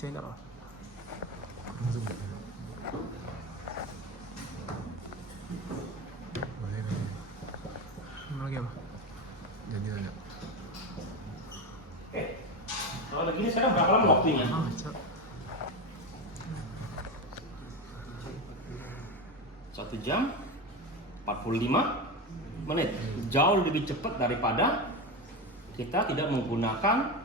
channel. langsung nggak ada. Boleh nih. Lagi apa? Jadi ada. Oke. Kalau begini sekarang berapa lama waktunya? Cok. 1 jam 45 menit. Jauh lebih cepat daripada kita tidak menggunakan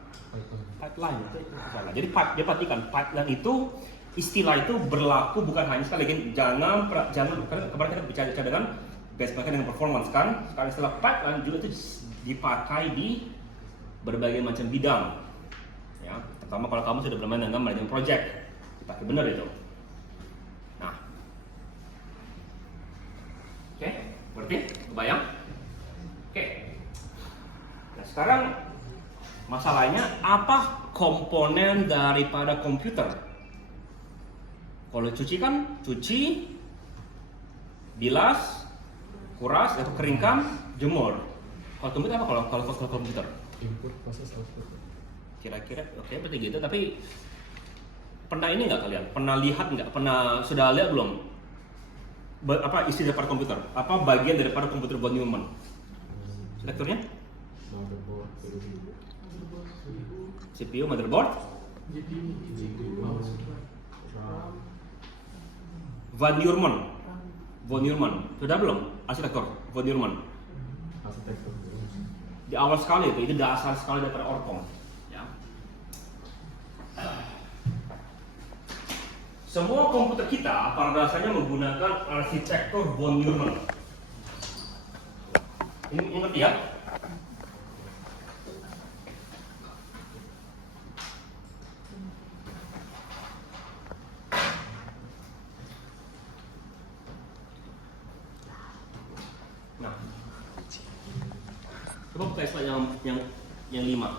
pipeline. Itu salah. Jadi dia perhatikan pipeline itu istilah itu berlaku bukan hanya sekali lagi jangan kemarin kita bicara dengan benchmarking dengan performance kan. Sekarang istilah pipeline juga itu dipakai di berbagai macam bidang. Ya, terutama kalau kamu sudah bermain dengan manajemen project, dipakai benar itu. Nah, oke, berarti kebayang? Oke. Nah, sekarang masalahnya apa komponen daripada komputer? Kalau cuci kan cuci, bilas, kuras, atau keringkan, jemur. Kalau komputer apa? Kalau komputer? Input, proses, output. Kira-kira oke seperti gitu. Tapi pernah ini nggak kalian? Pernah lihat nggak? Sudah lihat belum? Apa isi daripada komputer? Apa bagian daripada komputer von Neumann? Selektornya? Motherboard, CPU, motherboard, GPU, mouse, RAM. Von Neumann. Sudah belum? Arsitektur von Neumann. Arsitektur. Di awal sekali itu dasar sekali daripada Orcom. Ya. Semua komputer kita pada dasarnya menggunakan arsitektur von Neumann. Ini ngerti ya? Nah, coba buka slide yang 5.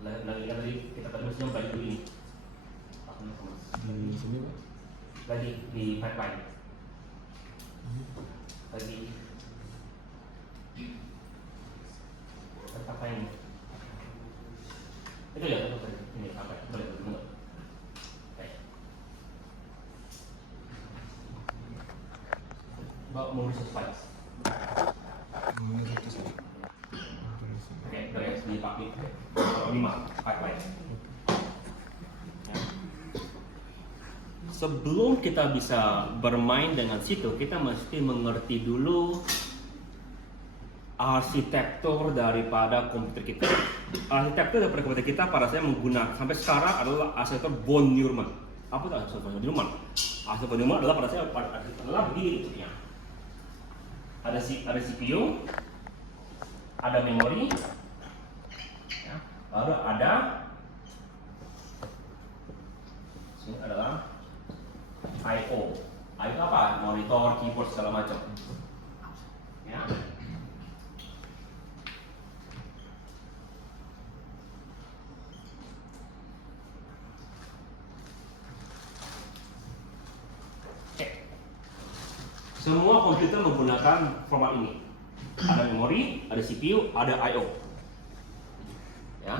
Lagi tadi kita mesti balik dulu ini. Di sini Pak. Lagi di pipeline. Lagi apa ini? Itu ya ini apa? Boleh dulu. Oke. Bawa mau slide. Oke, beres dipakai 5 pipeline. Ya. Sebelum kita bisa bermain dengan situ, kita mesti mengerti dulu arsitektur daripada komputer kita. Arsitektur daripada komputer kita pada saya menggunakan sampai sekarang adalah arsitektur von Neumann. Apa itu arsitektur von Neumann? Arsitektur von Neumann adalah pada saya adalah begini bentuknya. Ada CPU, ada memori, ya, lalu ada ini adalah I/O. I/O apa? Monitor, keyboard segala macam. Ya. Oke. Semua komputer menggunakan format ini. Ada memori, ada CPU, ada I/O. Ya.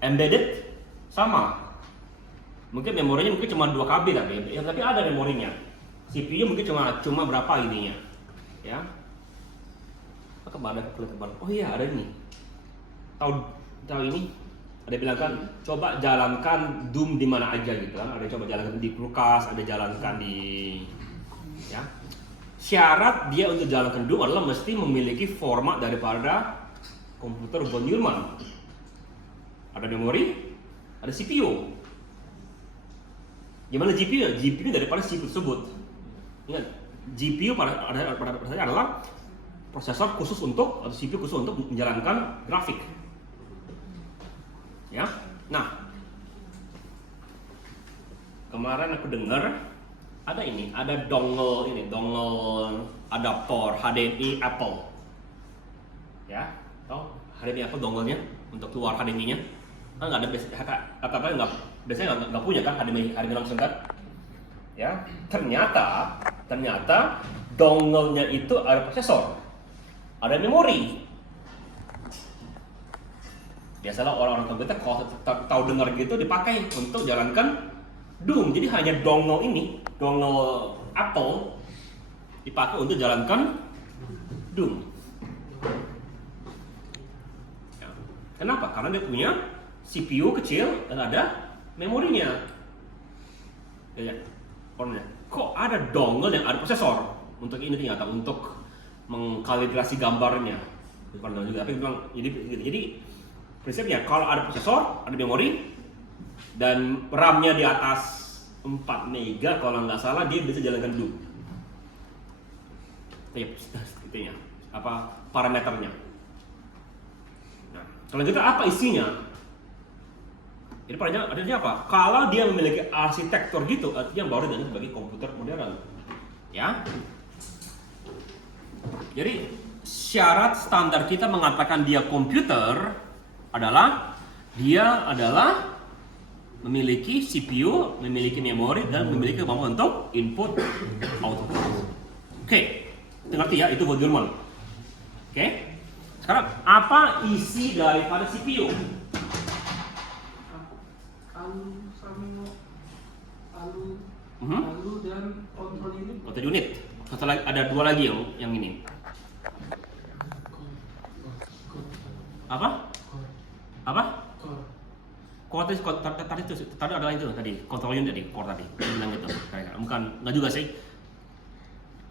Embedded sama. Mungkin memorinya mungkin cuma 2 KB tapi ada memorinya. CPU mungkin cuma berapa ininya. Ya. Ada kebal. Oh iya, ada ini. Tahu ini? Ada bilang kan coba jalankan Doom di mana aja gitu kan. Ada coba jalankan di kulkas, ada jalankan di ya. Syarat dia untuk jalankan Doom adalah mesti memiliki format daripada komputer von Neumann. Ada memori, ada CPU. Gimana GPU? GPU daripada CPU tersebut. Ingat, GPU pada dasarnya adalah prosesor khusus untuk atau CPU khusus untuk menjalankan grafik. Ya. Nah, kemarin aku dengar ada ini, ada dongle ini, dongle adaptor HDMI Apple. Ya, tahu HDMI Apple dongle-nya untuk keluar HDMI-nya? Kan nggak ada kata-kata nggak biasanya nggak punya kan HDMI langsung kan? Ya, ternyata dongle-nya itu ada prosesor, ada memori. Biasalah orang-orang komputer kalau tahu dengar gitu dipakai untuk jalankan Doom. Jadi hanya dongle ini, dongle Apple dipakai untuk jalankan Doom. Ya. Kenapa? Karena dia punya CPU kecil dan ada memorinya. Ya, kok ada dongle yang ada prosesor untuk ini ternyata untuk mengkalibrasi gambarnya. Bukan juga, tapi memang jadi prinsipnya kalau ada prosesor, ada memori, dan RAM-nya di atas 4 mega kalau nggak salah dia bisa jalankan Doom. Itunya, apa parameternya. Nah, kalau kita apa isinya? Jadi artinya apa? Kalau dia memiliki arsitektur gitu, artinya baru dengan sebagai komputer modern. Ya. Jadi syarat standar kita mengatakan dia komputer adalah dia adalah memiliki CPU, memiliki memori, dan memiliki kemampuan untuk input output. Oke, ngerti ya? Itu von Neumann. Oke, sekarang apa isi daripada CPU? Alu dan kontrol unit. Kontrol unit. Ada dua lagi yang ini. Apa? Core tadi adalah itu tadi kontrol unit tadi core tadi bilang gitu. Bukan nggak juga sih.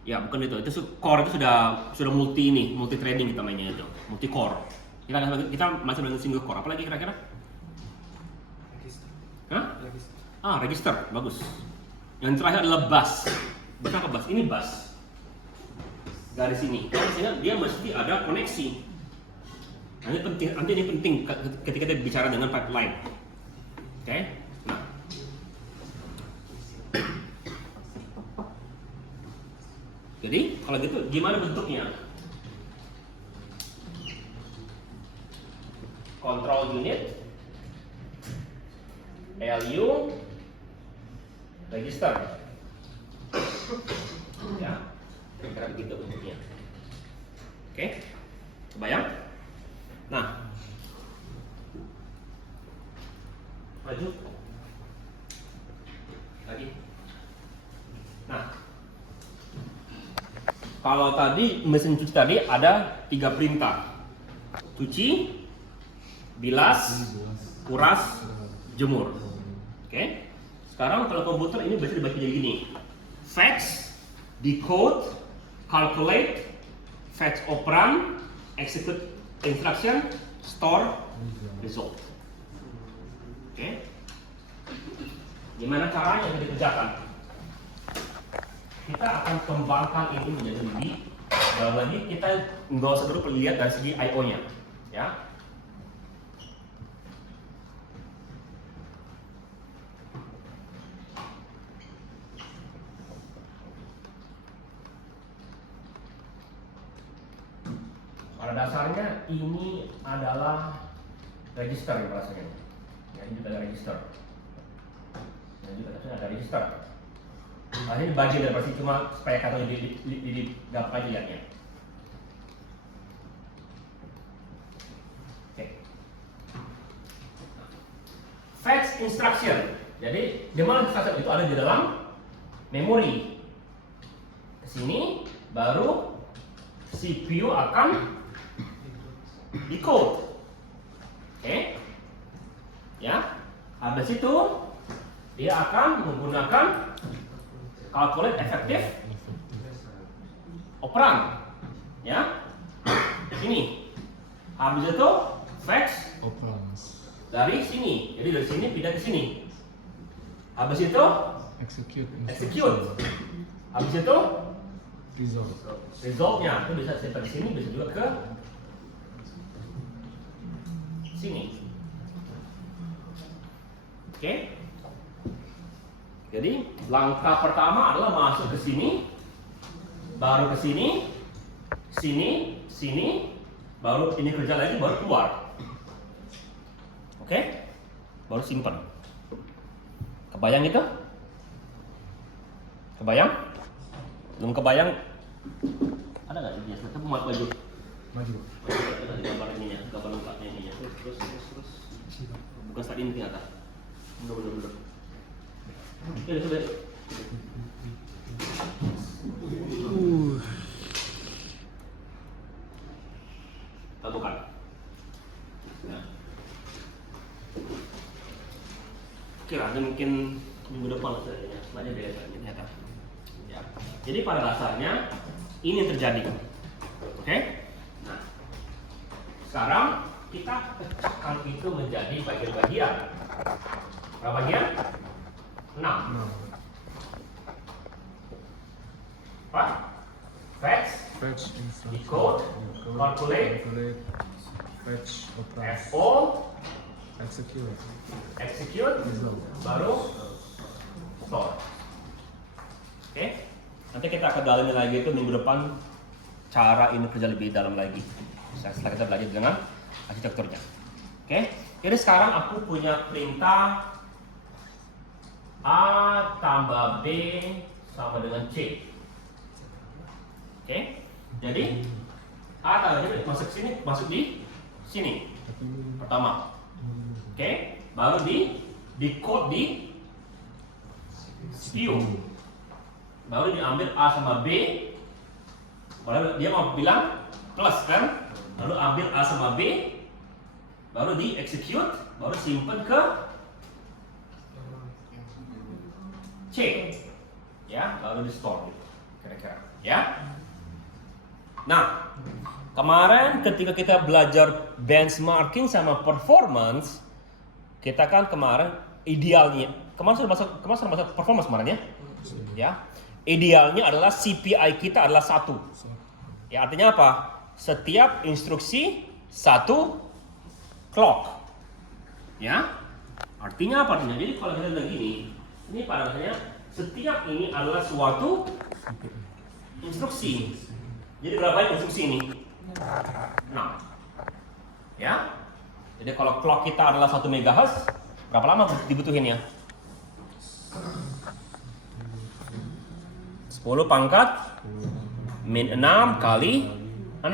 Ya bukan itu. Itu core itu sudah multi threading kita mainnya itu, multi core. Kita masih dengan single core. Apalagi kira-kira? Hah? Register, bagus. Yang terakhir adalah bus. Bukan apa bus? Ini bus. Garis ini. Sehingga dia mesti ada koneksi. Nanti ini penting ketika kita bicara dengan pipeline. Oke? Nah. Jadi, kalau gitu gimana bentuknya? Control unit, ALU, register. Ya, kira-kira begitu bentuknya. Oke? Kebayang? Nah, lanjut lagi. Nah, kalau tadi mesin cuci tadi ada 3 perintah: cuci, bilas, kuras, jemur. Oke? Sekarang kalau komputer ini bisa dibaca jadi gini: fetch, decode, calculate, fetch operand, execute instruction, store, result. Oke? Gimana caranya yang dikerjakan? Kita akan kembangkan ini menjadi lebih dalam lagi. Kita nggak usah dulu lihat dari segi I/O-nya, ya. Pada dasarnya ini adalah register ya rasanya. Ya, ini juga ada register. Dan juga ada register. Nah, ini bagian dari pasti cuma supaya kata di gampang aja lihatnya. Oke. Fetch instruction. Jadi demand instruction itu ada di dalam memori. Kesini baru CPU akan decode. Oke. Ya. Habis itu dia akan menggunakan calculate efektif operand. Ya. Sini. Habis itu fetch Operands. dari sini. Jadi dari sini pindah ke sini. Habis itu execute. Habis itu resultnya itu bisa sampai di sini, bisa juga ke sini. Oke? Jadi langkah pertama adalah masuk ke sini, baru ke sini, sini, baru ini kerja lagi, baru keluar. Oke? Baru simpan. Kebayang itu? Kebayang? Belum kebayang? Ada nggak ini? Kita buat baju. Maju. Ada gambar ini ya, gambar lengkapnya ini ya. Terus. Bukan saat ini ternyata. Bener. Ini sudah. Bukan. Nah. Kira ada mungkin minggu depan lah saya. Selanjutnya beda ternyata. Ya. Jadi pada dasarnya ini yang terjadi. Oke? Nah. Sekarang kita pecahkan itu menjadi bagian-bagian. Berapa bagian? 6. Apa? Fetch, decode, calculate, fetch, operate, FO, execute, baru store. Oke? Nanti kita akan dalami lagi itu minggu depan cara ini kerja lebih dalam lagi. Setelah kita belajar dengan arsitekturnya. Oke? Jadi sekarang aku punya perintah A tambah B sama dengan C. Oke? Jadi A tambah B masuk di sini. Pertama. Oke? Baru di code di CPU. Baru diambil A sama B. Baru dia mau bilang plus kan? Lalu ambil A sama B. Baru di execute, baru simpan ke C, ya, baru di store, kira-kira, ya. Nah, kemarin ketika kita belajar benchmarking sama performance, kita kan kemarin idealnya, kemarin sudah masuk performance kemarin ya. Idealnya adalah CPI kita adalah 1. Ya, artinya apa? Setiap instruksi 1 clock, ya. Artinya apa? Jadi kalau kita bilang gini, ini pada dasarnya setiap ini adalah suatu instruksi. Jadi berapa banyak instruksi ini? 6. Ya. Jadi kalau clock kita adalah 1 MHz, berapa lama dibutuhin ya? 10 pangkat min 6 kali 6.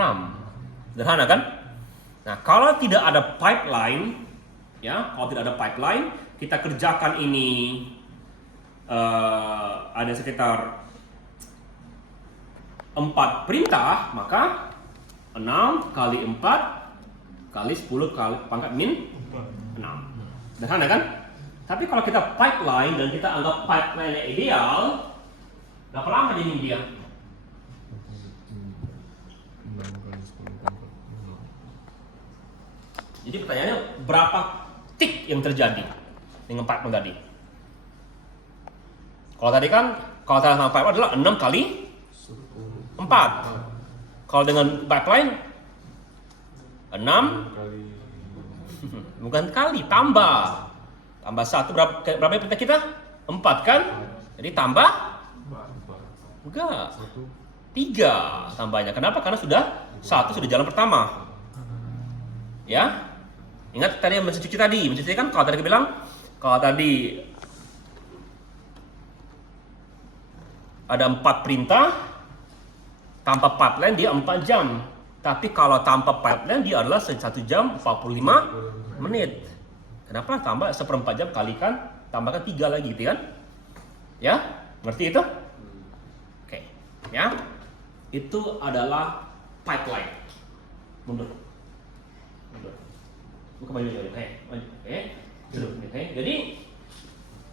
Sederhana kan? Nah, kalau tidak ada pipeline, ya, kalau tidak ada pipeline, kita kerjakan ini ada sekitar 4 perintah, maka 6 kali 4 kali 10 kali pangkat min 6. Sederhana kan? Tapi kalau kita pipeline dan kita anggap pipeline yang ideal, berapa lama dia? Jadi pertanyaannya berapa tick yang terjadi dengan pipeline tadi? Kalau tadi kan, kalau tadi sama pipeline adalah 6 kali 4. Kalau dengan pipeline 6 bukan kali, tambah 1 berapa perintah kita? 4 kan? Jadi tambah? Enggak. 3 tambahnya. Kenapa? Karena sudah jalan pertama. Ya? Ingat tadi yang mencuci tadi kan kalau tadi bilang kalau tadi ada 4 perintah tanpa pipeline dia 4 jam. Tapi kalau tanpa pipeline dia adalah 1 jam 45 menit. Kenapa? Tambah 1/4 jam kalikan tambahkan 3 lagi gitu kan? Ya? Ngerti itu? Oke. Ya. Itu adalah pipeline. Mundur. Buka baju dulu, oke. Jadi,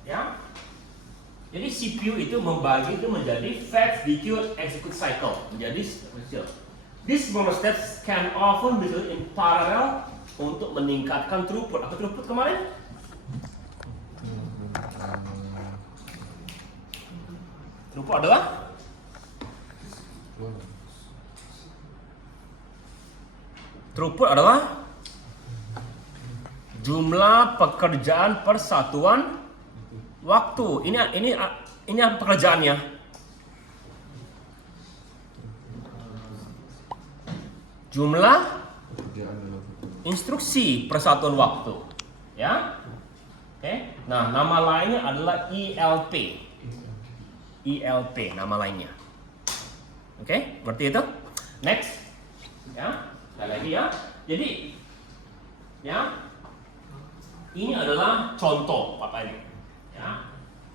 ya. Jadi CPU itu membagi itu menjadi fetch, decode, execute cycle. Menjadi sequential. These memory steps can often be done in parallel untuk meningkatkan throughput. Apa throughput kemarin? Throughput adalah jumlah pekerjaan per satuan waktu. Ini apa pekerjaannya? Jumlah instruksi persatuan waktu. Ya. Oke. Nah, nama lainnya adalah ILP. ILP nama lainnya. Oke, berarti itu. Next. Ya, sekali lagi ya. Jadi, ya, ini adalah contoh apa ini. Ya.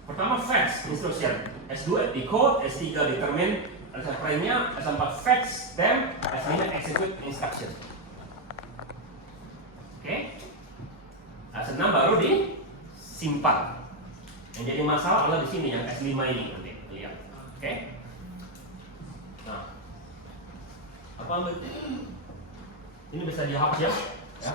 Pertama fetch instruction. S2 decode, S3 determine, S4-nya, S4 fetch, then S5 execute instruction. Oke. S6 baru disimpan. Yang jadi masalah adalah di sini yang S5 ini nanti lihat. Oke. Nah, apa ini bisa dihapus ya? Ya.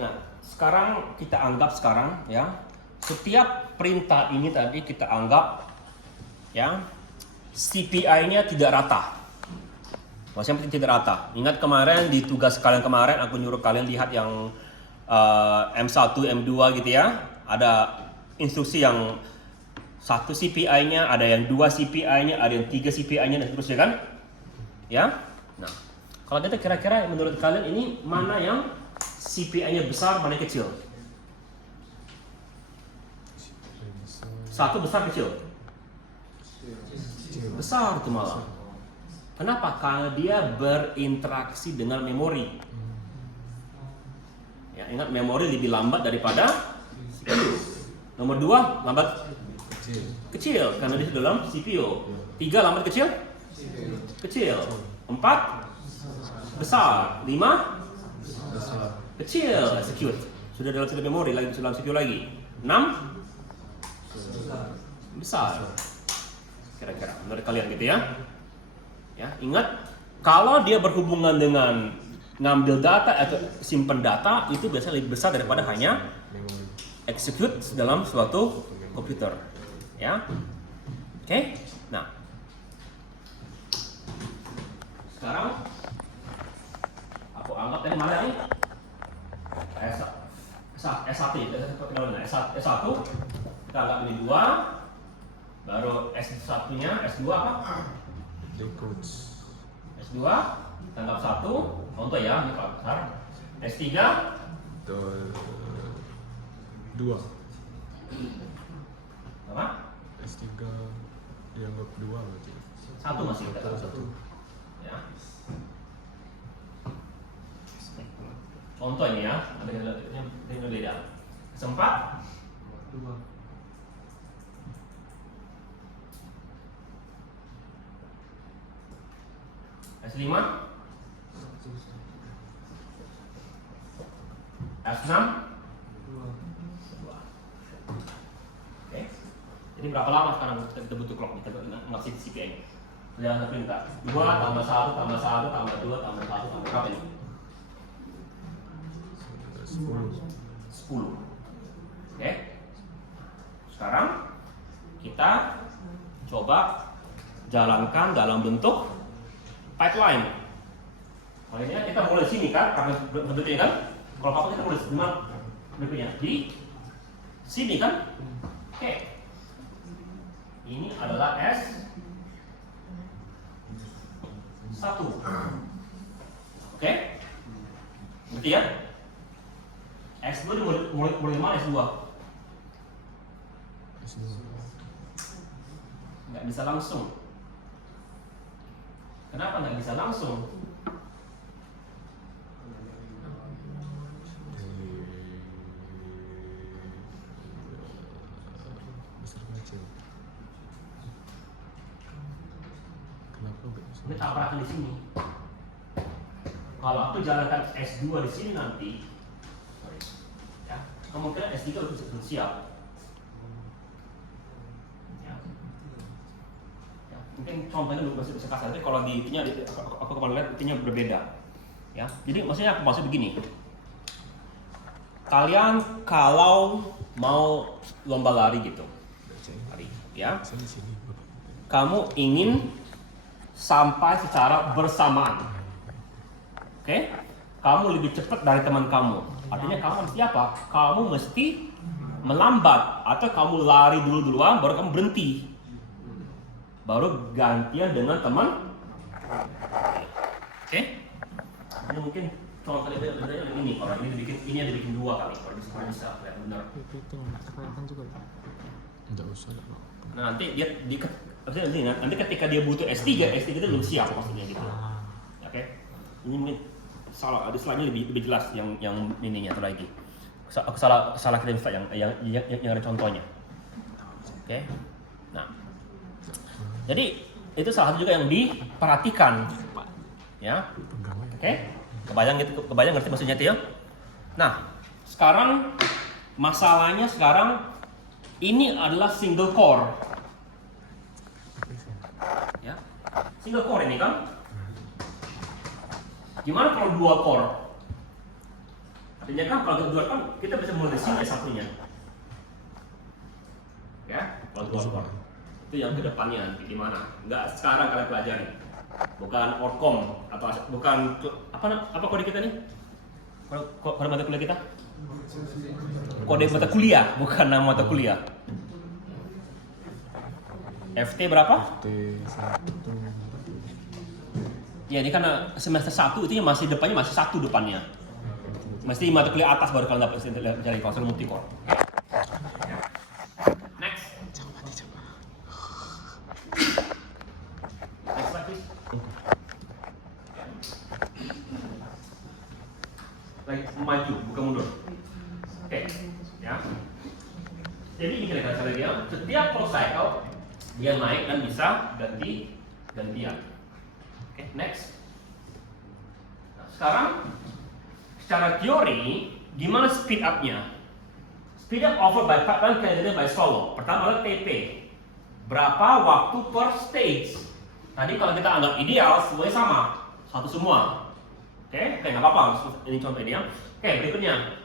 Nah, sekarang kita anggap ya, setiap perintah ini tadi kita anggap ya CPI-nya tidak rata. Maksudnya tidak rata. Ingat kemarin di tugas kalian kemarin aku nyuruh kalian lihat yang M1, M2 gitu ya. Ada instruksi yang 1 CPI-nya, ada yang 2 CPI-nya, ada yang 3 CPI-nya dan seterusnya kan? Ya. Nah, kalau kita kira-kira menurut kalian ini mana yang CPI-nya besar, mana yang kecil? Satu besar kecil? Besar itu malah. Kenapa? Karena dia berinteraksi dengan memori. Ya, ingat memori lebih lambat daripada CPU. Nomor 2 lambat kecil karena dia dalam CPU. 3 lambat kecil? Kecil. 4 besar. 5 kecil execute. Sudah dalam satu memori lagi dalam CPU lagi. 6 besar. Kira-kira menurut kalian gitu ya? Ya, ingat kalau dia berhubungan dengan ngambil data atau simpan data itu biasanya lebih besar daripada hanya execute dalam suatu komputer. Ya. Oke. Nah. Sekarang aku anggap ini mana nih? S1 kita anggap ini 2, baru S1-nya, S2 apa? Decodes. S2 anggap 1, contoh ya, ini Pak besar. S3 2. apa? S3 dianggap 2 berarti. 1 masih kita 1. Ya. Contoh ini ya, ada yang beda. S4 2. S5 S6 2. Oke. Jadi berapa lama sekarang kita butuh clock kita ngasih CPI? Lihat perintah 2 tambah 1 tambah 1 tambah 2 tambah 1 tambah berapa ini? 10. Oke. Sekarang kita coba jalankan dalam bentuk pipeline. Kalau ini kita mulai sini kan, karena bentuknya kan. Kalau apa kita mulai mana bentuknya? Di sini kan. Oke. Ini adalah S1. Oke. Berarti ya? S2 mulai mana S2? Nggak bisa langsung. Kenapa nggak bisa langsung? Besar kecil. Kenapa nggak bisa? Ini tabrakan di sini. Kalau aku jalankan S2 di sini nanti, ya, kemungkinan S3 belum siap. Mungkin contohnya belum bisa kasar, tapi kalau di intinya aku kemarin lihat intinya berbeda, ya. Jadi maksudnya aku maksud begini, kalian kalau mau lomba lari gitu, lari, ya, Saya di sini. kamu ingin sampai secara bersamaan. Oke? Kamu lebih cepat dari teman kamu. Artinya kamu mesti apa? Kamu mesti melambat atau kamu lari duluan baru kamu berhenti. Baru gantian dengan teman. Oke? Ini mungkin kalau kali bedanya ini, kalau ini ada bikin dua kali, kalau bisa lihat benar. Itu kelihatan juga. Enggak usah lah. Nah, nanti nanti ketika dia butuh S3 itu belum siap maksudnya gitu. Oke. Ini mungkin salah, ada slide-nya lebih jelas yang ininya atau lagi. Aku salah kirim slide yang ada contohnya. Oke. Nah. Jadi itu salah satu juga yang diperhatikan. Ya. Oke. Kebayang ngerti maksudnya itu ya? Nah, sekarang masalahnya ini adalah single core. Ya. Single core ini kan? Gimana kalau dual core? Artinya kan kalau dual core kita bisa mulai dari sini satunya. Ya, kalau dual core. Itu yang kedepannya nanti gimana? Enggak sekarang kalian pelajari. Bukan orkom atau bukan apa kode kita nih? Kode mata kuliah kita? Kode mata kuliah, bukan nama mata kuliah. FT berapa? T1. Ya, ini karena semester 1 itu masih depannya masih 1 depannya. Mesti mata kuliah atas baru kalian dapat cari konsul multicore. Next. Next slide, please. Lagi maju, bukan mundur. Oke, ya. Jadi ini kira-kira dia setiap close cycle dia naik dan bisa gantian. Oke, next. Nah, sekarang secara teori gimana speed up-nya? Speed up offered by pipeline candidate by Solo. Pertama adalah TP. Berapa waktu per stage? Tadi kalau kita anggap ideal semuanya sama, satu semua. Oke, nggak apa-apa. Ini contoh ini ya. Oke, berikutnya.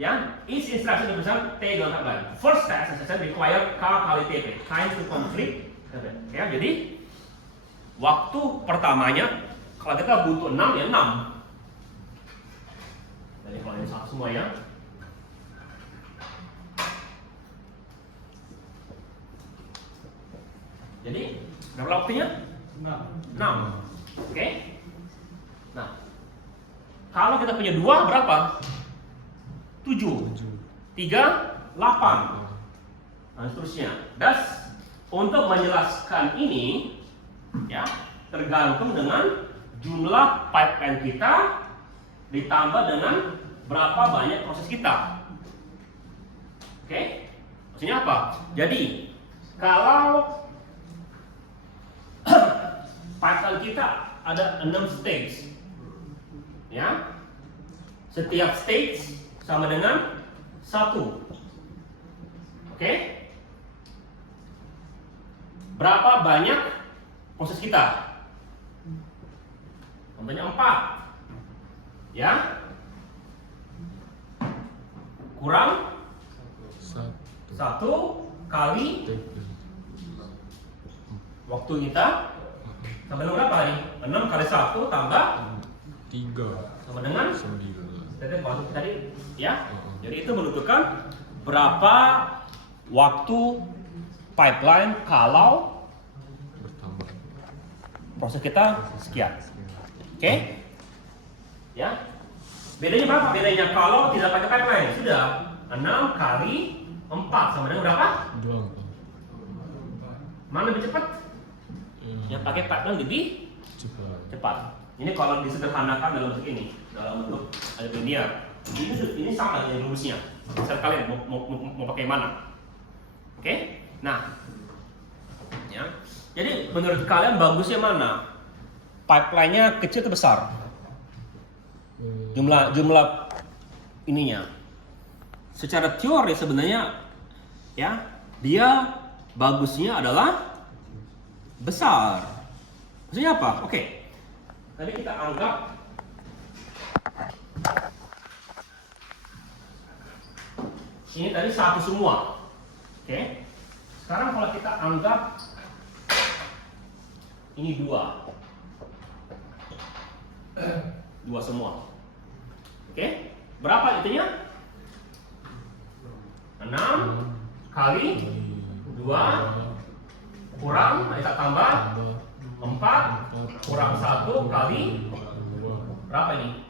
Ya, each instruction represent T dalam pipeline. First task require K kali TP. Time to complete. Ya, jadi waktu pertamanya kalau kita butuh 6 ya 6. Jadi kalau ini satu semua ya. Jadi berapa waktunya? 6. Oke. Nah, kalau kita punya 2 berapa? 7. 3, 8. Nah, seterusnya. Untuk menjelaskan ini ya, tergantung dengan jumlah pipeline kita ditambah dengan berapa banyak proses kita. Oke? Maksudnya apa? Jadi, kalau pipeline kita ada 6 stage. Ya. Setiap stage sama dengan 1. Oke? Berapa banyak proses kita? Contohnya 4. Ya? Kurang 1 kali waktu kita sampai dengan berapa nih? 6 kali 1 tambah 3 sama dengan 9. tadi ya. Jadi itu menentukan berapa waktu pipeline kalau bertambah proses kita sekian. Oke? Ya. Bedanya berapa? Bedanya kalau tidak pakai pipeline sudah 6 kali 4 sama dengan berapa? 2. Mana lebih cepat? Yang pakai pipeline lebih cepat. Ini kalau disederhanakan dalam bentuk ini, dalam bentuk ada linear. Ini sama dengan rumusnya. Serta kalian mau pakai mana? Oke? Nah, ya. Jadi menurut kalian bagusnya mana? Pipeline-nya kecil atau besar? Jumlah ininya. Secara teori sebenarnya ya, dia bagusnya adalah besar. Maksudnya apa? Oke. Tadi kita anggap ini tadi satu semua. Oke. Sekarang kalau kita anggap ini dua semua. Oke, berapa itunya? 6 kali 2 kurang, kita tambah 4 kurang 1 kali berapa ini?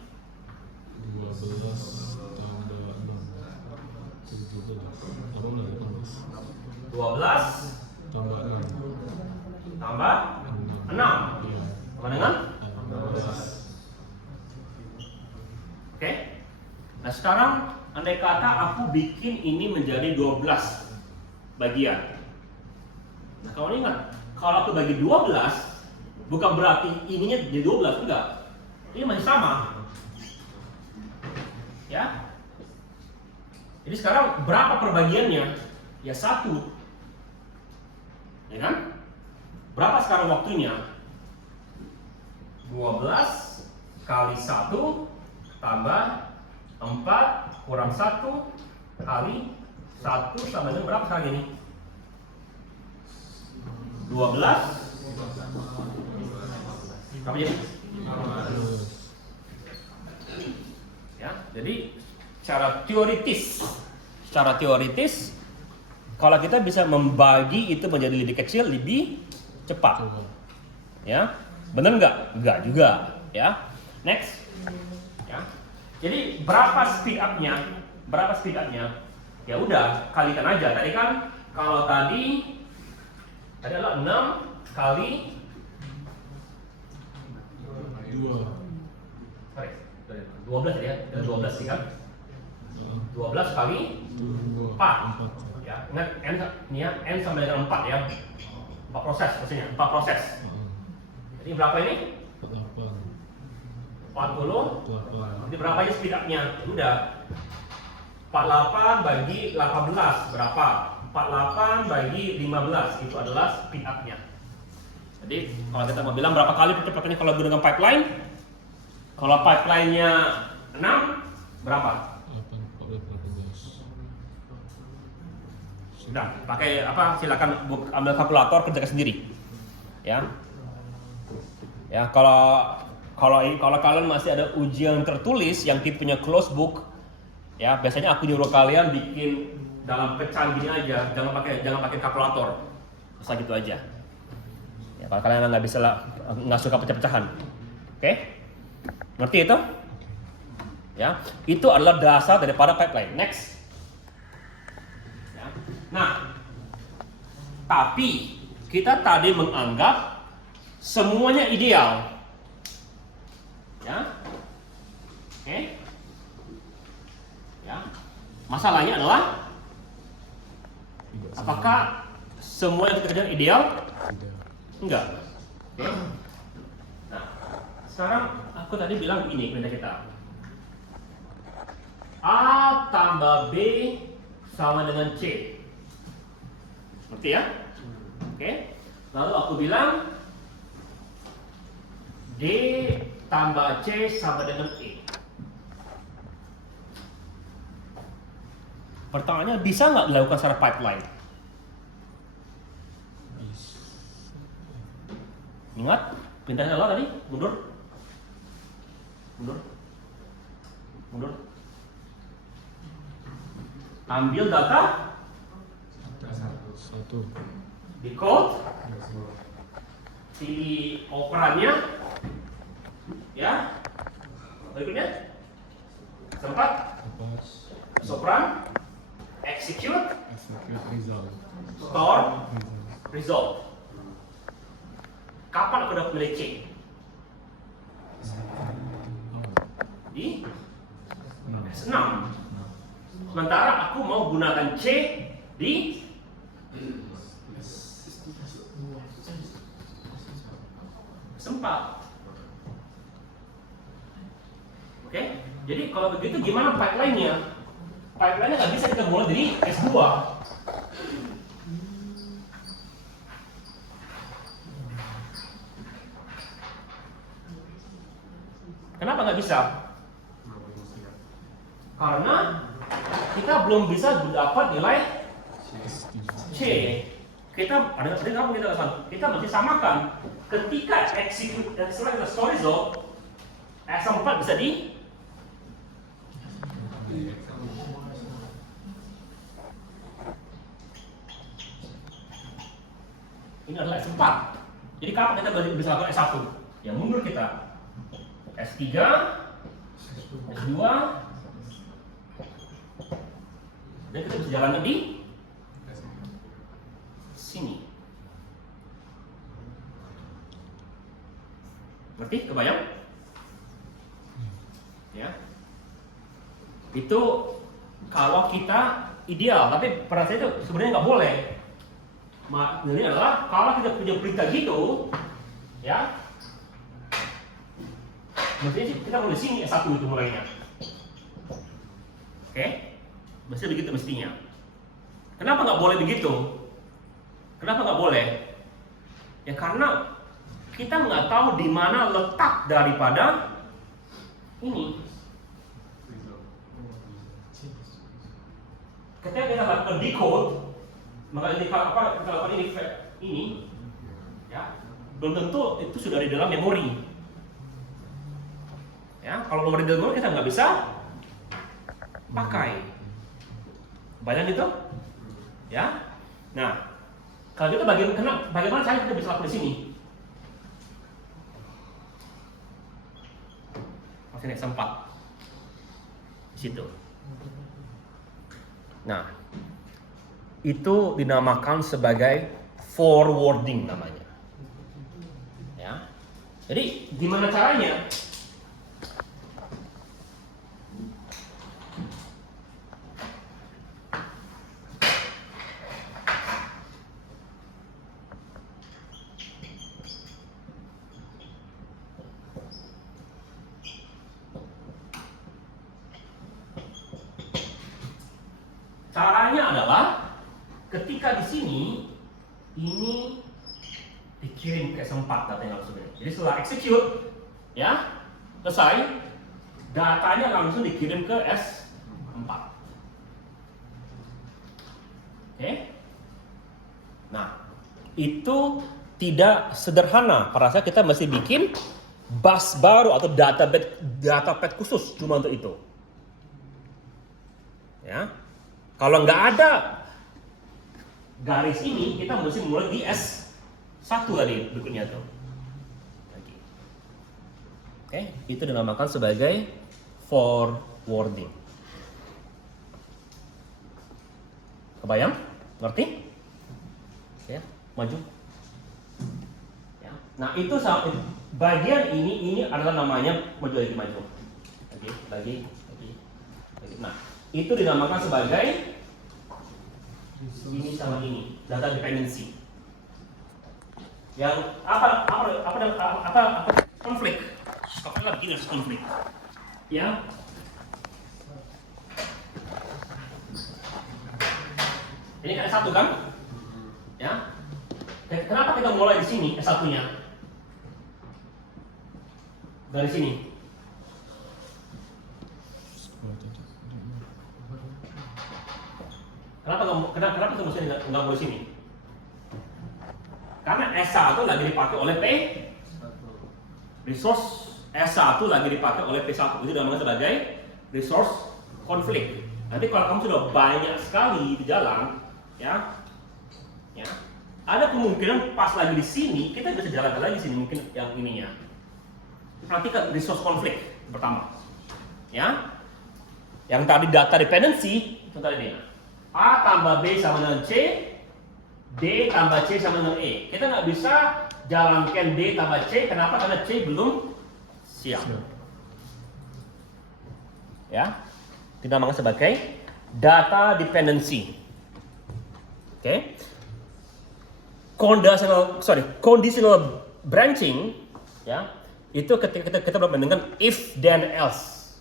12 tambah 6 17 12 tambah 6 tambah 6 sama dengan? 16. Oke. Nah sekarang andai kata aku bikin ini menjadi 12 bagian. Nah kalau ingat, kalau aku bagi 12 bukan berarti ininya jadi 12, enggak. Ini masih sama. Ya. Jadi sekarang berapa perbagiannya? Ya 1. Ya kan? Berapa sekarang waktunya? 12 kali 1 tambah 4 kurang 1 kali 1 sama dengan berapa sekarang ini? 12 apa jadi? Ya, jadi secara teoritis kalau kita bisa membagi itu menjadi lebih kecil lebih cepat. Ya. Benar nggak? Nggak juga, ya. Next. Ya. Jadi berapa speed up-nya? Ya udah, kalikan aja. Tadi kan kalau tadi adalah 6 kali 12 tadi ya. 12 sih kan? 12 kali 4. Ya, ingat n sama dengan 4 ya. 4 proses maksudnya, 4 proses. Jadi berapa ini? 40. Jadi berapa aja speed up-nya? Udah. 48 bagi 18 berapa? 48 bagi 15 itu adalah speed up-nya. Jadi kalau kita mau bilang berapa kali percepatannya kalau gunakan pipeline? Kalau pipeline-nya 6 berapa? 8 Sudah, pakai apa? Silakan ambil kalkulator kerjakan sendiri. Ya. Ya, kalau kalian masih ada ujian tertulis yang tipenya closed book, ya biasanya aku nyuruh kalian bikin dalam pecahan gini aja, jangan pakai kalkulator, asal gitu aja. Ya, kalau kalian nggak suka pecah-pecahan, oke? Ngerti itu? Ya, itu adalah dasar daripada pipeline. Next. Ya. Nah, tapi kita tadi menganggap semuanya ideal. Ya. Oke. Ya. Masalahnya adalah apakah semua yang kita kerjakan ideal? Enggak. Oke. Nah, sekarang aku tadi bilang ini perintah kita. A tambah B sama dengan C. Ngerti ya? Oke. Lalu aku bilang D tambah C sama dengan E. Pertanyaannya, bisa nggak dilakukan secara pipeline? Ingat, perintahnya adalah tadi, mundur. Ambil data, di code, pilih operannya, ya. Berikutnya, sempat, sopran, execute, store, result. Kapan aku dapat nilai C? Di S6. Sementara aku mau gunakan C di S4. Oke? Jadi kalau begitu gimana pipeline-nya? Pipeline-nya nggak bisa kita mulai dari S2. Kenapa nggak bisa? Karena kita belum bisa dapat nilai C. kita ada apa kita lakukan? Kita mesti samakan ketika execute dan setelah kita store result S4 bisa di ini adalah S4. Jadi kapan kita bisa lakukan S1? Yang mundur kita S3, S2, dan kita bisa jalankan di sini. Ngerti? Kebayang? Ya. Itu kalau kita ideal, tapi pada saya itu sebenarnya nggak boleh. Jadi adalah kalau kita punya perintah gitu, ya, mestinya sih kita mulai sini S1 itu mulainya. Oke? Mesti begitu mestinya. Kenapa nggak boleh begitu? Kenapa nggak boleh? Ya karena kita nggak tahu di mana letak daripada ini. Ketika kita lakukan decode, maka ini apa kita lakukan ini, ya, belum tentu itu sudah di dalam memori. Ya, kalau memori di dalam memori kita nggak bisa pakai. Bayang itu? Ya. Nah, kalau gitu bagaimana cara kita bisa lakukan di sini? Masih S4 di situ. Nah, itu dinamakan sebagai forwarding namanya. Ya. Jadi gimana caranya? Caranya adalah ketika di sini ini dikirim ke S4 datanya langsung. Jadi setelah execute, ya, selesai, datanya langsung dikirim ke S4. Oke? Nah, itu tidak sederhana. Pada saat kita mesti bikin bus baru atau database khusus cuma untuk itu. Ya. Kalau nggak ada garis ini, kita mesti mulai di S1 tadi berikutnya tuh. Oke, itu dinamakan sebagai forwarding. Kebayang? Ngerti? Ya, maju. Ya. Nah, itu bagian ini adalah namanya maju. Lagi. Nah, itu dinamakan sebagai ini sama ini, data dependency. Yang apa konflik? Apa begini konflik? Ya. Ini kan S1 kan? Ya. Kenapa kita mulai di sini S1-nya? Dari sini. Kenapa kita mesti nggak boleh sini? Karena S1 lagi dipakai oleh P. Resource S1 lagi dipakai oleh P1. Itu namanya sebagai resource konflik. Nanti kalau kamu sudah banyak sekali di jalan, ya, ada kemungkinan pas lagi di sini kita bisa jalankan lagi sini mungkin yang ininya. Perhatikan resource konflik pertama, ya. Yang tadi data dependency itu tadi dia. A tambah B sama dengan C, D tambah C sama dengan E. Kita nggak bisa jalankan D tambah C. Kenapa? Karena C belum siap. Ya, dinamakan sebagai data dependency. Oke. Conditional branching, ya, itu ketika kita berhubungan dengan if then else.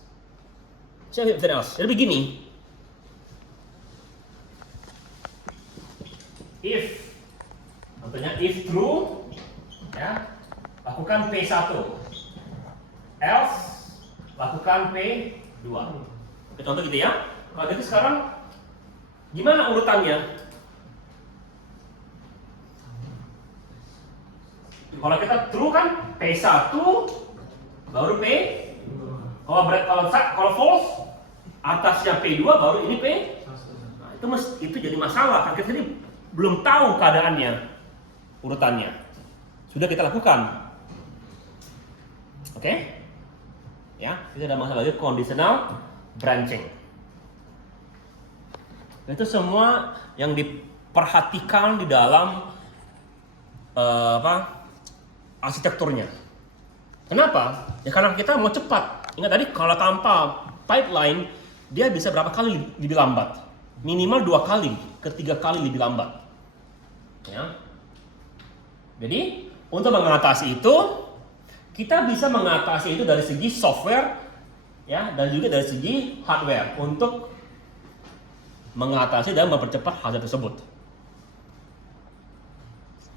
Siapa if then else? Jadi begini. If, contohnya if true, ya, lakukan P1. Else, lakukan P2. Oke, contoh gitu ya. Kalau gitu sekarang gimana urutannya? Kalau kita true kan P1 baru P. Kalau false atasnya P2 baru ini P. Nah, itu jadi masalah karena kita ini belum tahu keadaannya urutannya. Sudah kita lakukan. Oke? Ya, itu ada masalah lagi conditional branching. Itu semua yang diperhatikan di dalam arsitekturnya. Kenapa? Ya karena kita mau cepat. Ingat tadi kalau tanpa pipeline dia bisa berapa kali lebih lambat? Minimal 2 kali, ke 3 kali lebih lambat. Ya. Jadi untuk mengatasi itu kita bisa mengatasi itu dari segi software ya dan juga dari segi hardware untuk mengatasi dan mempercepat hal tersebut.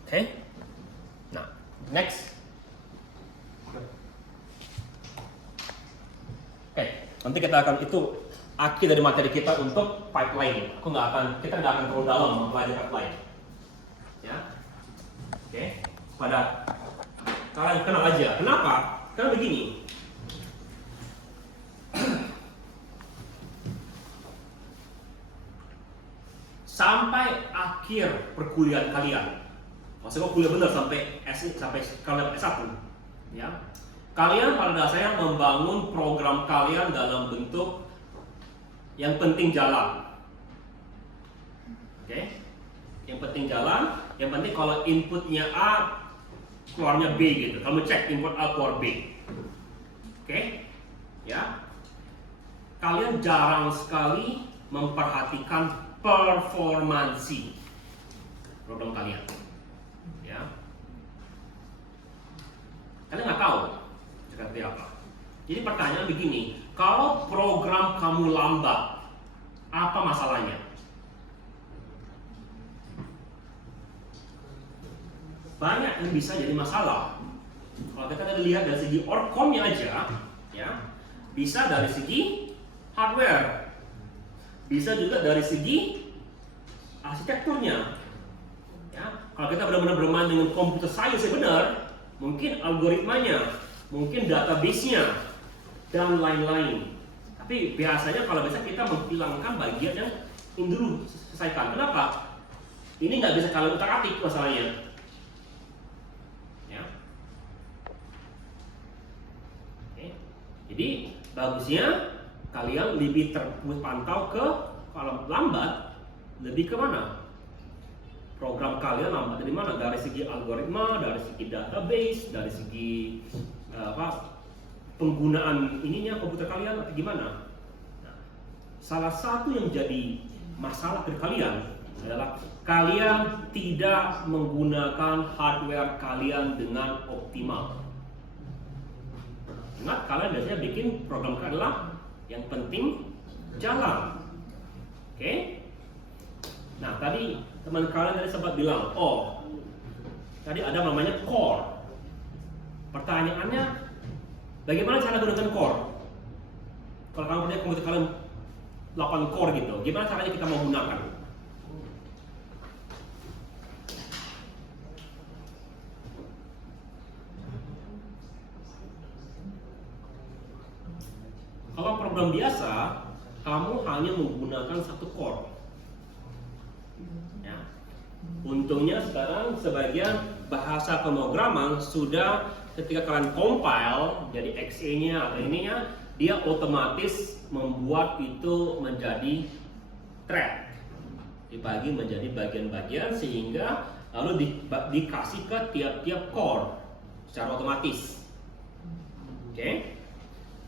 Oke? Nah, next. Oke, nanti kita akan itu akhir dari materi kita untuk pipeline. Kita nggak akan terlalu dalam mempelajari pipeline. Ya, oke. Pada kalian kenal aja. Kenapa? Karena begini. Sampai akhir perkuliahan kalian, maksudnya kuliah benar sampai kalian S1, ya. Kalian pada dasarnya membangun program kalian dalam bentuk yang penting jalan. Oke? Yang penting jalan, yang penting kalau inputnya A, keluarnya B gitu. Kamu cek input A keluar B. Oke? Ya. Kalian jarang sekali memperhatikan performansi program kalian. Ya. Kalian nggak tahu seperti apa. Jadi pertanyaan begini, kalau program kamu lambat, apa masalahnya? Banyak yang bisa jadi masalah. Kalau kita lihat dari segi outcome-nya aja, ya, bisa dari segi hardware, bisa juga dari segi arsitekturnya. Ya, kalau kita benar-benar bermain dengan computer science yang benar, mungkin algoritmanya, mungkin database-nya, dan lain-lain. Tapi biasanya kalau bisa kita menghilangkan bagian yang ini dulu selesaikan. Kenapa? Ini nggak bisa kalian utak-atik masalahnya. Ya. Oke. Jadi bagusnya kalian lebih terpantau ke kalau lambat lebih ke mana? Program kalian lambat dari mana? Dari segi algoritma, dari segi database, dari segi penggunaan ininya komputer kalian atau gimana? Nah, salah satu yang jadi masalah dari kalian adalah kalian tidak menggunakan hardware kalian dengan optimal. Ingat, kalian biasanya bikin program kalian adalah yang penting jalan. Oke? Nah, tadi teman kalian tadi sempat bilang, oh, tadi ada namanya core. Pertanyaannya, bagaimana cara gunakan core? Kalau kamu punya komputer kalian 8 core gitu, gimana caranya kita mau gunakan? Kalau program biasa, kamu hanya menggunakan 1 core. Ya. Untungnya sekarang sebagian bahasa pemrograman sudah ketika kalian compile jadi exe-nya atau ininya, dia otomatis membuat itu menjadi thread, dibagi menjadi bagian-bagian sehingga lalu dikasih ke tiap-tiap core secara otomatis. Oke?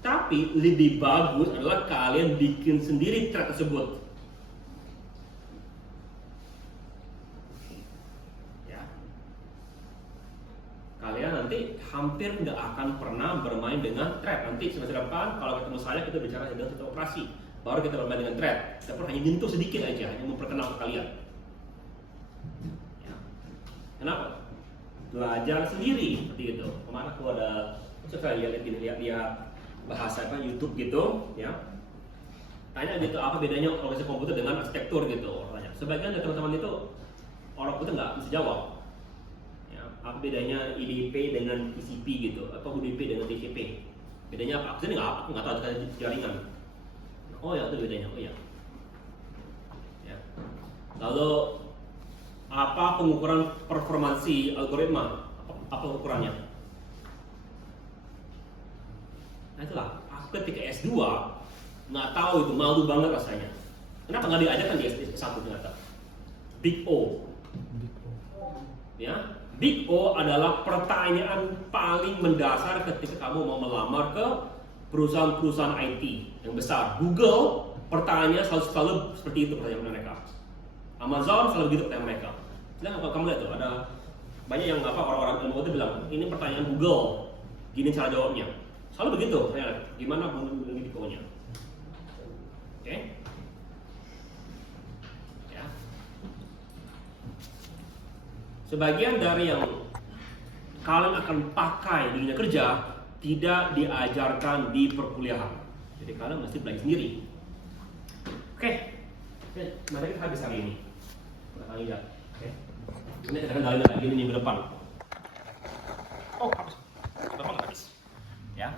Tapi lebih bagus adalah kalian bikin sendiri thread tersebut. Kalian nanti hampir nggak akan pernah bermain dengan thread. Nanti semester depan kalau ketemu saya kita bicara dengan satu operasi, baru kita bermain dengan thread. Kita pun hanya nyentuh sedikit aja, hanya memperkenalkan kalian. Ya. Kenapa? Belajar sendiri seperti itu. Kemana aku ada, saya lihat bahasa YouTube gitu, ya. Tanya gitu apa bedanya organisasi komputer dengan arsitektur gitu. Tanya. Sebagian dari teman-teman itu orang komputer nggak bisa jawab. Apa bedanya IDP dengan TCP gitu, atau UDP dengan TCP? Bedanya apa? Aku nggak tahu ada jaringan. Oh ya, itu bedanya. Oh ya. Ya. Lalu apa pengukuran performansi algoritma? Apa ukurannya? Nah itulah, aku ketika S2 nggak tahu itu, malu banget rasanya. Kenapa nggak diajarkan di S1 ternyata? Big O. Ya, Big O adalah pertanyaan paling mendasar ketika kamu mau melamar ke perusahaan-perusahaan IT yang besar. Google pertanyaannya selalu seperti itu pertanyaan mereka. Amazon selalu begitu pertanyaan mereka. Nah, kalau kamu lihat tuh ada banyak yang orang-orang ilmu itu bilang ini pertanyaan Google, gini cara jawabnya. Selalu begitu. Gimana mengenai Big O-nya? Oke? Ya. Sebagian dari yang kalian akan pakai di dunia kerja tidak diajarkan di perkuliahan. Jadi kalian mesti belajar sendiri. Oke, mari kita habis hari ini. Kita lihat. Oke. Ini kita akan lagi minggu depan. Oh, habis. Depan habis. Ya.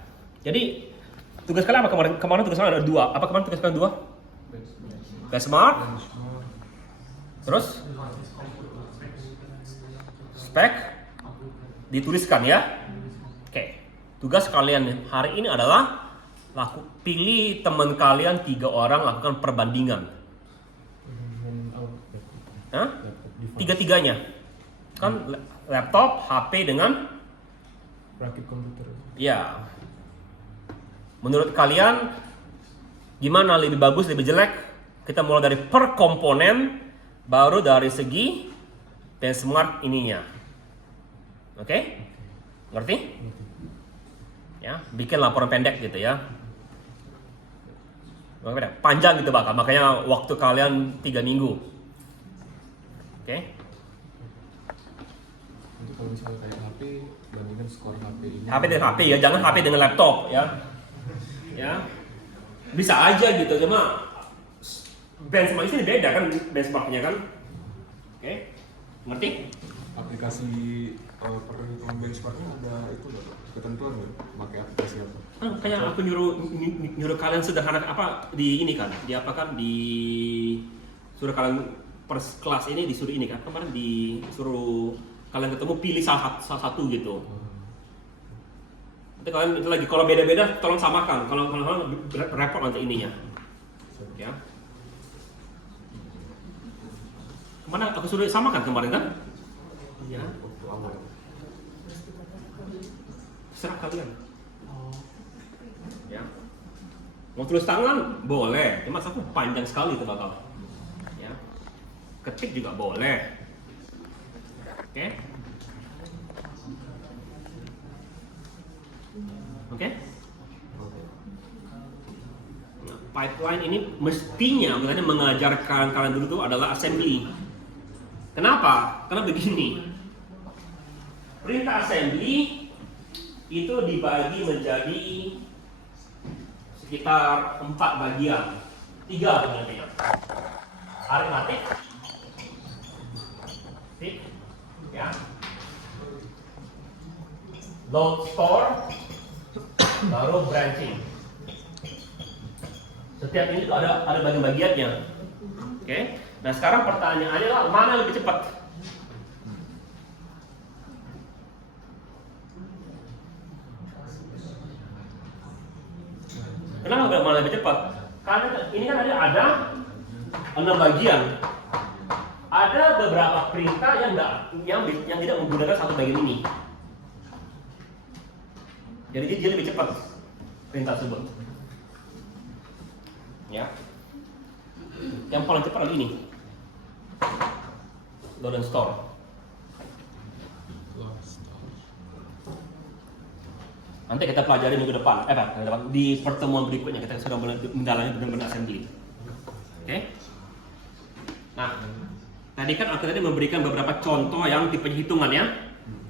Jadi tugas kalian apa kemarin? Kemarin tugas kalian ada 2. Apa kemarin tugas kalian 2? Benchmark. Terus spek dituliskan ya. Oke. Tugas kalian hari ini adalah pilih teman kalian 3 orang, lakukan perbandingan. Hah? 3-tiganya. Kan laptop, HP dengan Rakit komputer. ya. Menurut kalian gimana, lebih bagus, lebih jelek? Kita mulai dari per komponen, baru dari segi benchmark ininya. Oke? Ngerti? Ya, bikin laporan pendek gitu ya. Panjang gitu bakal, makanya waktu kalian 3 minggu. Oke? Untuk kalau misalnya kayak HP, bandingkan skor HP ini. HP dengan HP ya, jangan HP dengan laptop ya. Ya. Bisa aja gitu, cuma benchmark ini beda kan benchmarknya kan. Oke? Ngerti? Aplikasi perhitungan benchmarknya ada itu nggak? Ketentuan nggak? Pakai aplikasi apa? Kayak aku nyuruh kalian sederhana apa di ini kan, di apa kan, di suruh kalian per kelas ini disuruh ini kan, kemarin disuruh kalian ketemu pilih salah satu gitu. Nanti kalian itu lagi kalau beda-beda tolong samakan, kalau repot nanti ininya. Ya. Kemana aku suruh samakan kemarin kan? Ya. Serah kalian. Ya. Mau tulis tangan boleh, cuma satu panjang sekali itu bakal. Ya. Ketik juga boleh. Oke. Oke. Nah, pipeline ini mestinya mengajarkan kalian dulu tuh adalah assembly. Kenapa? Karena begini. Perintah assembly itu dibagi menjadi sekitar 4 bagian. 3 sebenarnya. Aritmatik, ya, load store, baru branching. Setiap ini tuh ada bagian-bagiannya. Oke. Nah sekarang pertanyaannya adalah mana lebih cepat? Kenapa malah lebih cepat? Karena ini kan ada 6 bagian. Ada beberapa perintah yang tidak menggunakan satu bagian ini. Jadi dia lebih cepat perintah tersebut. Ya. Yang paling cepat adalah ini. Load and store. Nanti kita pelajari minggu depan, di pertemuan berikutnya kita sudah mendalami benar-benar assembly. Oke? Nah, tadi kan aku memberikan beberapa contoh yang tipe hitungan ya.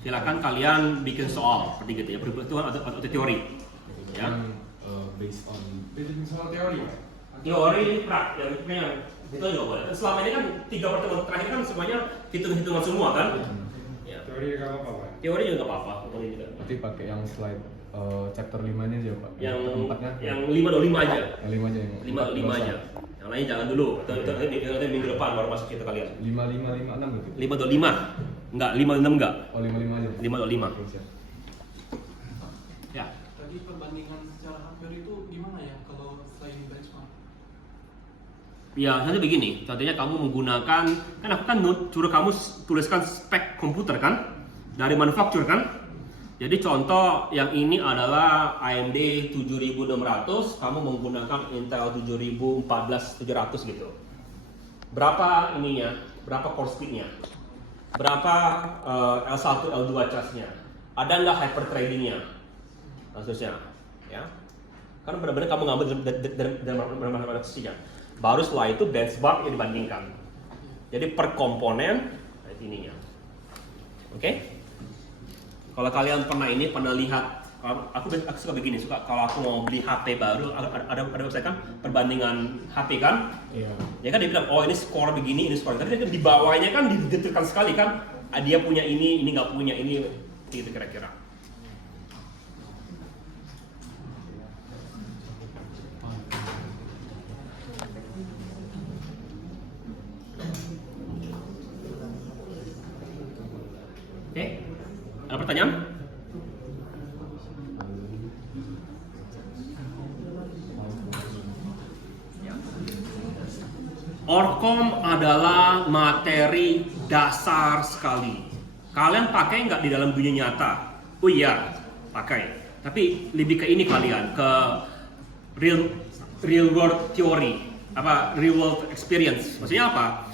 Silakan kalian bikin soal seperti gitu ya, perhitungan atau teori. Ya. Based on soal teori. Teori praktiknya itu juga boleh. Selama ini kan 3 pertemuan terakhir kan semuanya hitung-hitungan semua kan? Ya. Teori nggak apa-apa. Teori juga nggak apa-apa, teori juga. Nanti pakai yang slide chapter 5 ini aja Pak. Yang keempatnya. yang 5 aja. Yang 5 aja yang 5 aja. Yang lain jangan dulu. Nanti minggu depan baru masuk kita kalian. 5 gitu. 5 enggak, 5 enggak. Oh 5 aja. 5 Oke, siap. Ya. Tadi perbandingan secara hardware itu gimana ya kalau selain benchmark? Ya, nanti begini. Contohnya kamu menggunakan, kan aku kan suruh kamu tuliskan spek komputer kan dari manufaktur kan. Jadi contoh yang ini adalah AMD 7600, kamu menggunakan Intel 700 gitu. Berapa ininya? Berapa core speed-nya? Berapa L1, L2 charge-nya? Ada nggak hyperthreading-nya? Khususnya, ya. Karena benar-benar kamu ngambil dari mana-mana. Baru setelah itu benchmark yang dibandingkan. Jadi per komponen ininya. Oke? Kalau kalian pernah lihat, aku suka begini, kalau aku mau beli HP baru, ada website kan perbandingan HP kan? Iya. Ya kan dia bilang, oh ini skor begini, ini skor. Tapi di bawahnya kan didetailkan sekali kan, dia punya ini nggak punya ini, gitu kira-kira. Oke, ada pertanyaan? Orcom adalah materi dasar sekali. Kalian pakai nggak di dalam dunia nyata? Oh iya, pakai. Tapi lebih ke ini kalian, ke real world theory, real world experience. Maksudnya apa?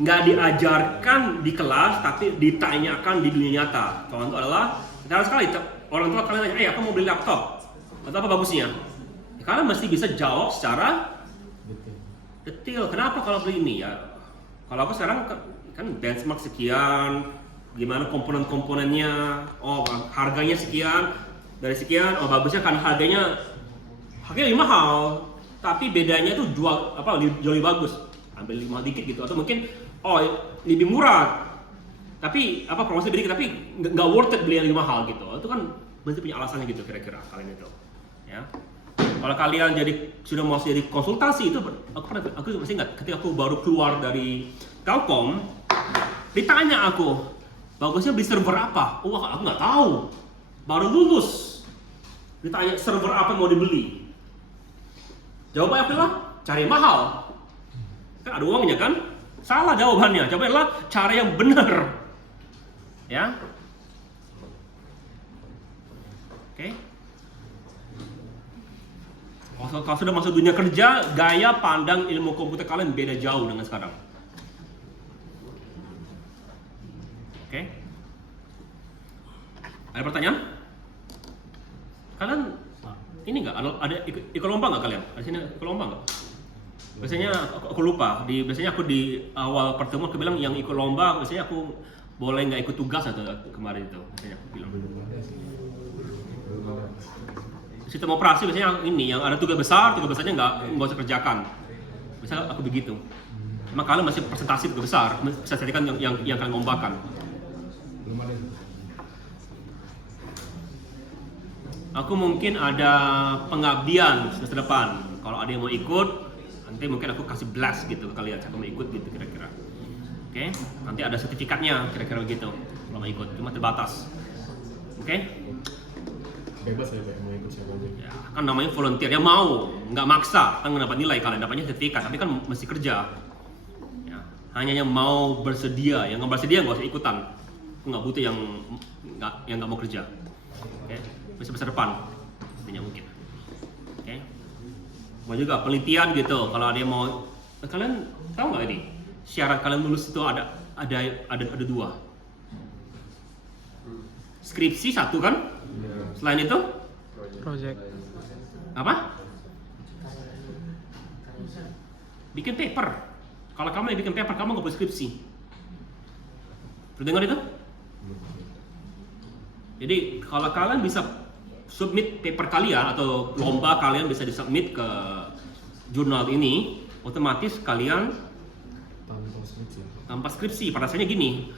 Nggak diajarkan di kelas, tapi ditanyakan di dunia nyata. Contoh adalah, sekarang sekali orang tua kalian tanya, aku mau beli laptop, atau apa bagusnya? Kalian mesti bisa jawab secara detail. Kenapa kalau beli ini ya? Kalau aku sekarang kan benchmark sekian, gimana komponen-komponennya, oh harganya sekian, dari sekian, oh bagusnya kan harganya lebih mahal, tapi bedanya tuh jual lebih bagus, ambil 5 dikit gitu, atau mungkin lebih murah, tapi promosi dikit tapi nggak worth it beli yang lebih mahal gitu. Itu kan mesti punya alasannya gitu kira-kira kalian itu, ya. Kalau kalian sudah mau jadi konsultasi itu, aku masih ingat ketika aku baru keluar dari Telkom, ditanya aku, bagusnya beli server apa? Oh, aku nggak tahu, baru lulus, ditanya server apa yang mau dibeli. Jawabannya adalah cari yang mahal, kan ada uangnya kan? Salah jawabannya, jawabannya adalah cara yang benar, ya. Oke. Kalau sudah masuk dunia kerja, gaya pandang ilmu komputer kalian beda jauh dengan sekarang. Oke? Ada pertanyaan? Kalian ini nggak ada ikut lomba nggak kalian? Ada sini ikut lomba nggak? Biasanya aku lupa. Biasanya aku di awal pertemuan aku bilang yang ikut lomba, biasanya aku boleh nggak ikut tugas atau kemarin itu. Biasanya aku bilang. Sistem operasi biasanya ini yang ada tugas besarnya nggak usah kerjakan. Biasanya aku begitu. Emang kalian masih presentasi tugas besar, bisa jadikan yang kalian lombakan. Belum ada. Aku mungkin ada pengabdian semester depan. Kalau ada yang mau ikut, nanti mungkin aku kasih blast gitu ke kalian. Saya mau ikut gitu kira-kira. Oke? Nanti ada sertifikatnya kira-kira begitu. Kalau mau ikut, cuma terbatas. Oke? Bebas ya Pak, mau ikut siapa aja. Ya, kan namanya volunteer, yang mau, nggak maksa, kan nggak dapat nilai, kalian dapatnya sertifikat, tapi kan mesti kerja. Ya, hanya yang mau bersedia, yang nggak bersedia nggak usah ikutan. Aku nggak butuh yang nggak mau kerja. Oke, masa depan, intinya mungkin. Oke, mau juga penelitian gitu, kalau ada yang mau, kalian tahu nggak ini? Syarat kalian lulus itu ada 2. Skripsi 1 kan? Selain itu? Project. Apa? Bikin paper. Kalau kamu yang bikin paper, kamu nggak boleh skripsi. Pernah dengar itu? Jadi kalau kalian bisa submit paper kalian atau lomba kalian bisa disubmit ke jurnal ini, otomatis kalian Tanpa skripsi. tanpa skripsi. Pada dasarnya gini,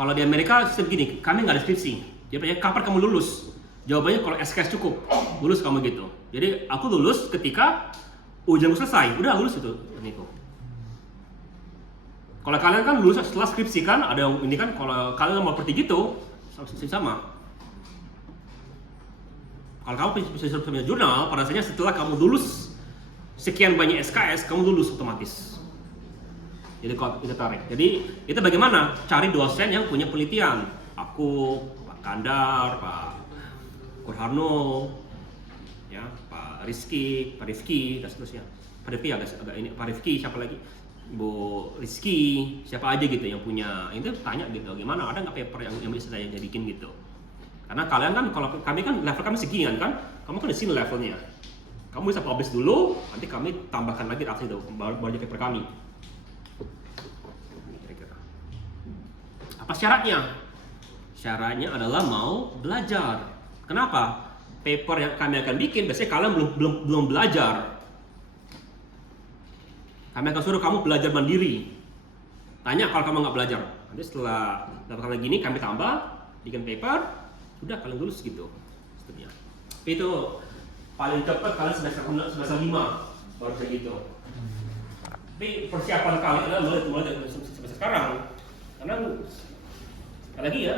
Kalau di Amerika sistem gini, kami nggak ada skripsi. Jadi kapan kamu lulus? Jawabannya kalau SKS cukup, lulus kamu gitu. Jadi aku lulus ketika ujianku selesai, udah lulus itu, Niko. Kalau kalian kan lulus setelah skripsi kan, ada yang ini kan kalau kalian mau seperti gitu, sama. Kalau kamu bisa punya jurnal, pada dasarnya setelah kamu lulus sekian banyak SKS, kamu lulus otomatis. Jadi itu tarik. Jadi itu bagaimana? Cari dosen yang punya penelitian. Aku, Pak Kandar, Pak Kurharno, ya, Pak Rifki, dan seterusnya. Pak Rifki agak ini, Pak Rifki siapa lagi? Bu Rizky, siapa aja gitu yang punya itu tanya gitu, gimana ada nggak paper yang bisa saya jadikan gitu? Karena kalian kan, kalau kami kan level kami sekian kan, kamu kan di sini levelnya. Kamu bisa publish dulu, nanti kami tambahkan lagi aksi itu baru paper kami. Apa syaratnya? Syaratnya adalah mau belajar. Kenapa? Paper yang kami akan bikin, biasanya kalian belum belajar. Kami akan suruh kamu belajar mandiri. Tanya kalau kamu nggak belajar. Nanti setelah dapat lagi ini kami tambah, bikin paper, sudah kalian lulus gitu. Seterusnya. Itu paling cepat kalian semester 5 baru kayak gitu. Tapi persiapan kalian adalah mulai dari semester sekarang. Karena sekali lagi ya,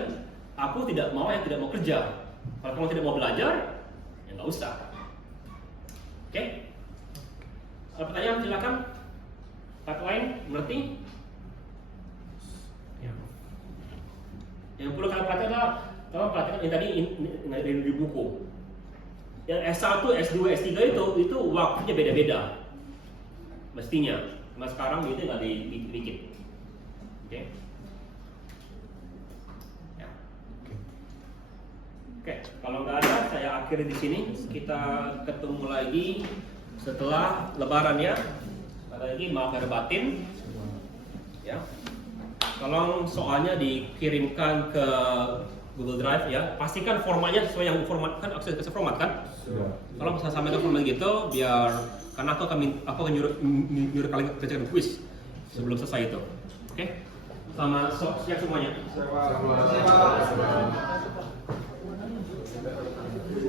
aku tidak mau yang tidak mau kerja. Kalau kamu tidak mau belajar, ya nggak usah. Oke? Ada pertanyaan silakan. Pipeline, mengerti? Ya. Yang perlu kalian perhatikan adalah, kalian perhatikan yang tadi dari buku. Yang S1, S2, S3 itu waktunya beda-beda. Mestinya. Mas sekarang itu nggak dibikin. Oke? Ya. Oke, kalau nggak ada, saya akhiri di sini. Kita ketemu lagi setelah Lebaran ya. Lagi maaf lahir batin, ya. Tolong soalnya dikirimkan ke Google Drive ya. Pastikan formatnya sesuai yang format kan, akses ke format kan. Tolong saya sampaikan format gitu, biar karena aku akan nyuruh kalian kerjakan quiz sebelum selesai itu. Oke? Sama siap semuanya. Siap.